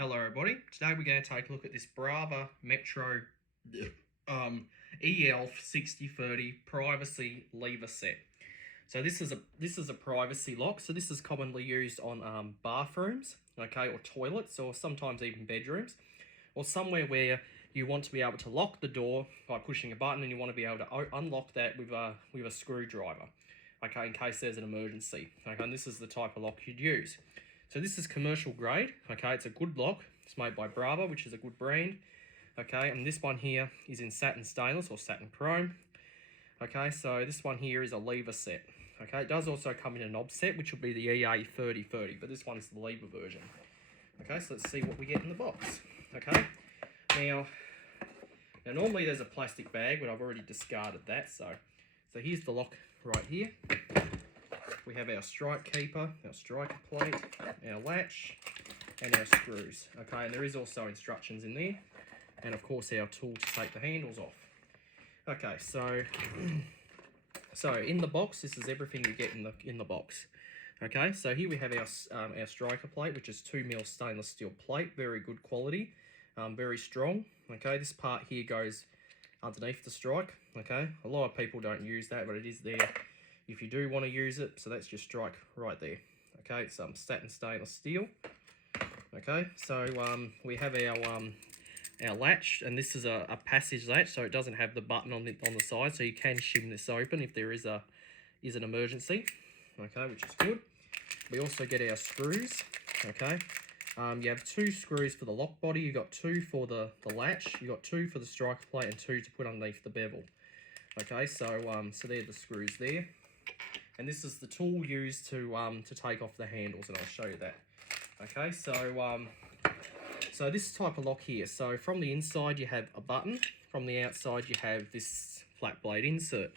Hello everybody, today we're going to take a look at this Brava Metro EL6030 privacy lever set. So this is a privacy lock, so this is commonly used on bathrooms, okay, or toilets, or sometimes even bedrooms, or somewhere where you want to be able to lock the door by pushing a button and you want to be able to unlock that with a screwdriver, okay, in case there's an emergency, okay, and this is the type of lock you'd use. So this is commercial grade, okay, it's a good lock. It's made by Brava, which is a good brand, okay, and this one here is in satin stainless or satin chrome, okay, so this one here is a lever set, okay. It does also come in a knob set, which will be the EL3030, but this one is the lever version, okay. So let's see what we get in the box, okay. Now normally there's a plastic bag, but I've already discarded that, so here's the lock right here. We have our strike keeper, our striker plate, our latch, and our screws. Okay, and there is also instructions in there, and of course our tool to take the handles off. Okay, so in the box, this is everything you get in the box. Okay, so here we have our striker plate, which is 2mm stainless steel plate, very good quality, very strong. Okay, this part here goes underneath the strike. Okay, a lot of people don't use that, but it is there if you do want to use it. So that's your strike right there. Okay, it's satin stainless steel. Okay, so we have our latch, and this is a passage latch, so it doesn't have the button on the side, so you can shim this open if there is an emergency. Okay, which is good. We also get our screws. Okay, you have 2 screws for the lock body. You got 2 for the latch. You got 2 for the striker plate and 2 to put underneath the bevel. Okay, so they're the screws there. And this is the tool used to take off the handles, and I'll show you that. Okay, so this type of lock here. So from the inside you have a button. From the outside you have this flat blade insert.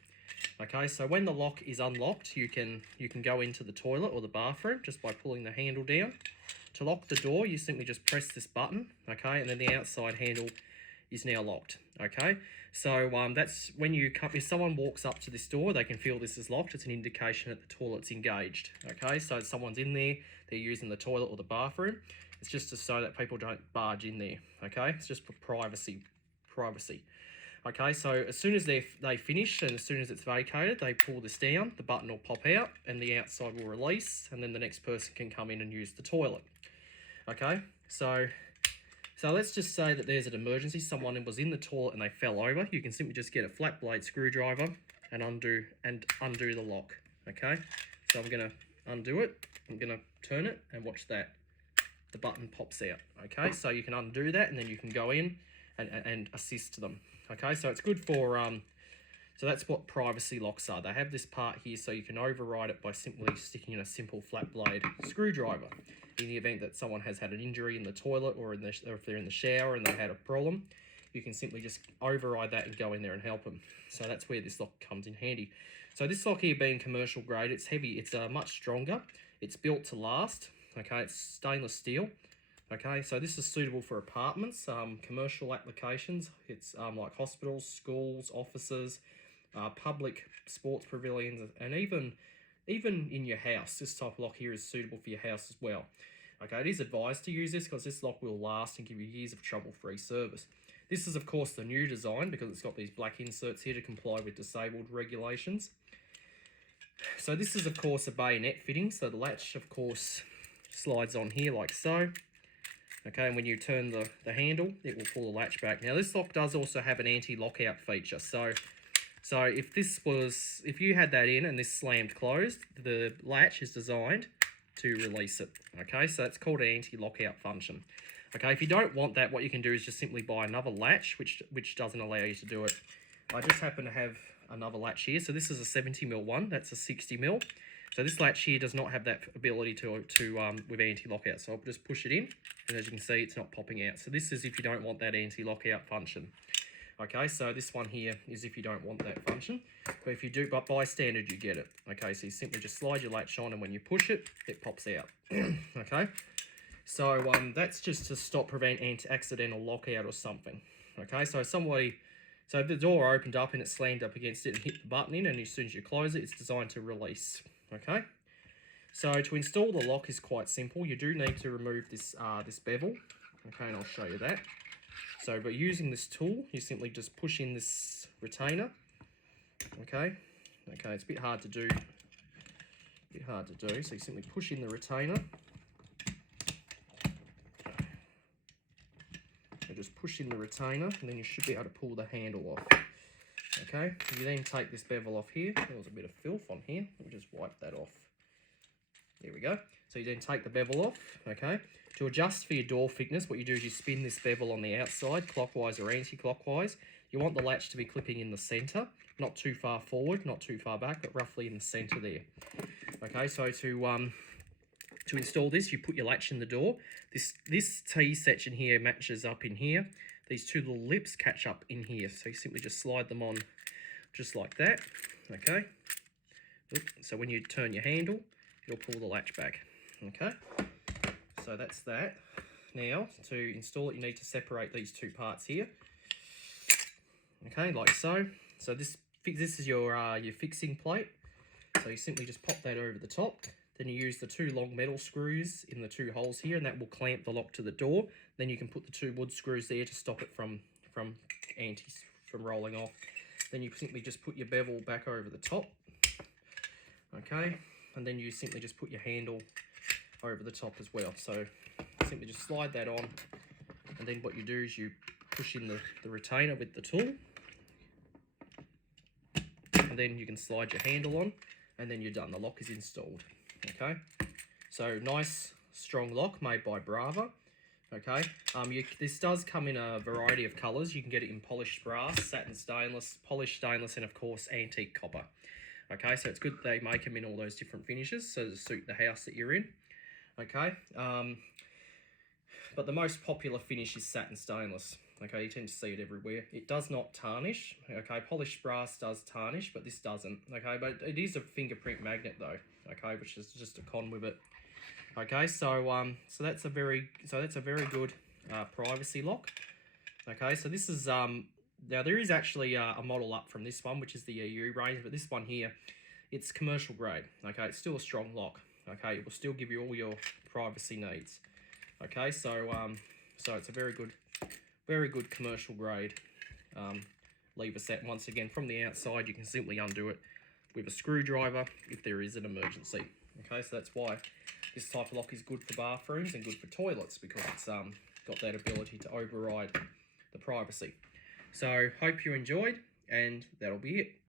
Okay, so when the lock is unlocked, you can go into the toilet or the bathroom just by pulling the handle down. To lock the door, you simply just press this button. Okay, and then the outside handle is now locked. Okay, so that's when if someone walks up to this door, they can feel this is locked. It's an indication that the toilet's engaged. Okay, so if someone's in there, they're using the toilet or the bathroom. It's just so that people don't barge in there. Okay, it's just for privacy. Okay, so as soon as they finish and as soon as it's vacated, they pull this down, the button will pop out and the outside will release, and then the next person can come in and use the toilet. Okay, so let's just say that there's an emergency, someone was in the toilet and they fell over. You can simply just get a flat blade screwdriver and undo the lock. Okay, so I'm going to undo it, I'm going to turn it, and watch that. The button pops out. Okay, so you can undo that and then you can go in and assist them. Okay, so it's good for so that's what privacy locks are. They have this part here so you can override it by simply sticking in a simple flat blade screwdriver. In the event that someone has had an injury in the toilet or if they're in the shower and they had a problem, you can simply just override that and go in there and help them. So that's where this lock comes in handy. So this lock here, being commercial grade, it's heavy, it's much stronger, it's built to last. Okay, it's stainless steel. Okay, so this is suitable for apartments, commercial applications. It's like hospitals, schools, offices, public sports pavilions, and even in your house. This type of lock here is suitable for your house as well. Okay, it is advised to use this because this lock will last and give you years of trouble-free service. This is of course the new design because it's got these black inserts here to comply with disabled regulations. So this is of course a bayonet fitting, so the latch of course slides on here like so. Okay, and when you turn the handle, it will pull the latch back. Now this lock does also have an anti-lockout feature. So if you had that in and this slammed closed, the latch is designed to release it. Okay, so it's called an anti-lockout function. Okay, if you don't want that, what you can do is just simply buy another latch, which doesn't allow you to do it. I just happen to have another latch here. So this is a 70mm one, that's a 60mm. So this latch here does not have that ability to with anti-lockout. So I'll just push it in, and as you can see, it's not popping out. So this is if you don't want that anti-lockout function. Okay, so this one here is if you don't want that function. But if you do, but by standard, you get it. Okay, so you simply just slide your latch on, and when you push it, it pops out. Okay, so that's just to prevent accidental lockout or something. Okay, so if the door opened up and it slammed up against it and hit the button in, and as soon as you close it, it's designed to release. Okay, so to install the lock is quite simple. You do need to remove this bevel. Okay, and I'll show you that. So by using this tool, you simply just push in this retainer. Okay, it's a bit hard to do. So you simply push in the retainer. So just push in the retainer, and then you should be able to pull the handle off. Okay, you then take this bevel off here. There was a bit of filth on here. Let me just wipe that off. There we go. So you then take the bevel off, okay? To adjust for your door thickness, what you do is you spin this bevel on the outside, clockwise or anti-clockwise. You want the latch to be clipping in the centre, not too far forward, not too far back, but roughly in the centre there. Okay, so to install this, you put your latch in the door. This T section here matches up in here. These two little lips catch up in here. So you simply just slide them on just like that, okay? So when you turn your handle, it'll pull the latch back, okay? So that's that. Now, to install it, you need to separate these two parts here. Okay, like so. So this is your fixing plate. So you simply just pop that over the top. Then you use the two long metal screws in the two holes here, and that will clamp the lock to the door. Then you can put the two wood screws there to stop it from rolling off. Then you simply just put your bevel back over the top. Okay, and then you simply just put your handle over the top as well. So simply just slide that on, and then what you do is you push in the retainer with the tool, and then you can slide your handle on, and then you're done. The lock is installed. Okay, so nice strong lock made by Brava. Okay, this does come in a variety of colours. You can get it in polished brass, satin stainless, polished stainless, and of course antique copper. Okay, so it's good they make them in all those different finishes so to suit the house that you're in. Okay, but the most popular finish is satin stainless. Okay, you tend to see it everywhere. It does not tarnish. Okay, polished brass does tarnish, but this doesn't. Okay, but it is a fingerprint magnet though. Okay, which is just a con with it. Okay, so that's a very good privacy lock. Okay, so this is now there is actually a model up from this one, which is the EU range, but this one here, it's commercial grade. Okay, it's still a strong lock. Okay, it will still give you all your privacy needs. Okay, so so it's a very good commercial grade lever set. Once again, from the outside, you can simply undo it with a screwdriver if there is an emergency. Okay, so that's why this type of lock is good for bathrooms and good for toilets, because it's got that ability to override the privacy. So hope you enjoyed, and that'll be it.